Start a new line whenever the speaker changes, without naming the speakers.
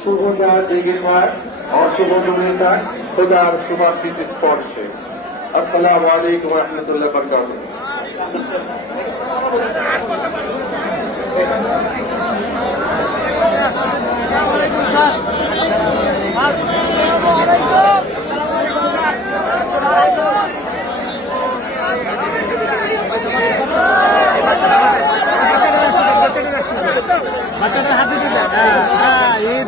শুভ যা জেগে থাক অশুভ দূরে থাক খোদার সুভাষিত স্পর্শে আসসালামু আলাইকুম রহমতুল্লাহ বরকাত বাচ্চাদের হাতে দিতে হ্যাঁ হ্যাঁ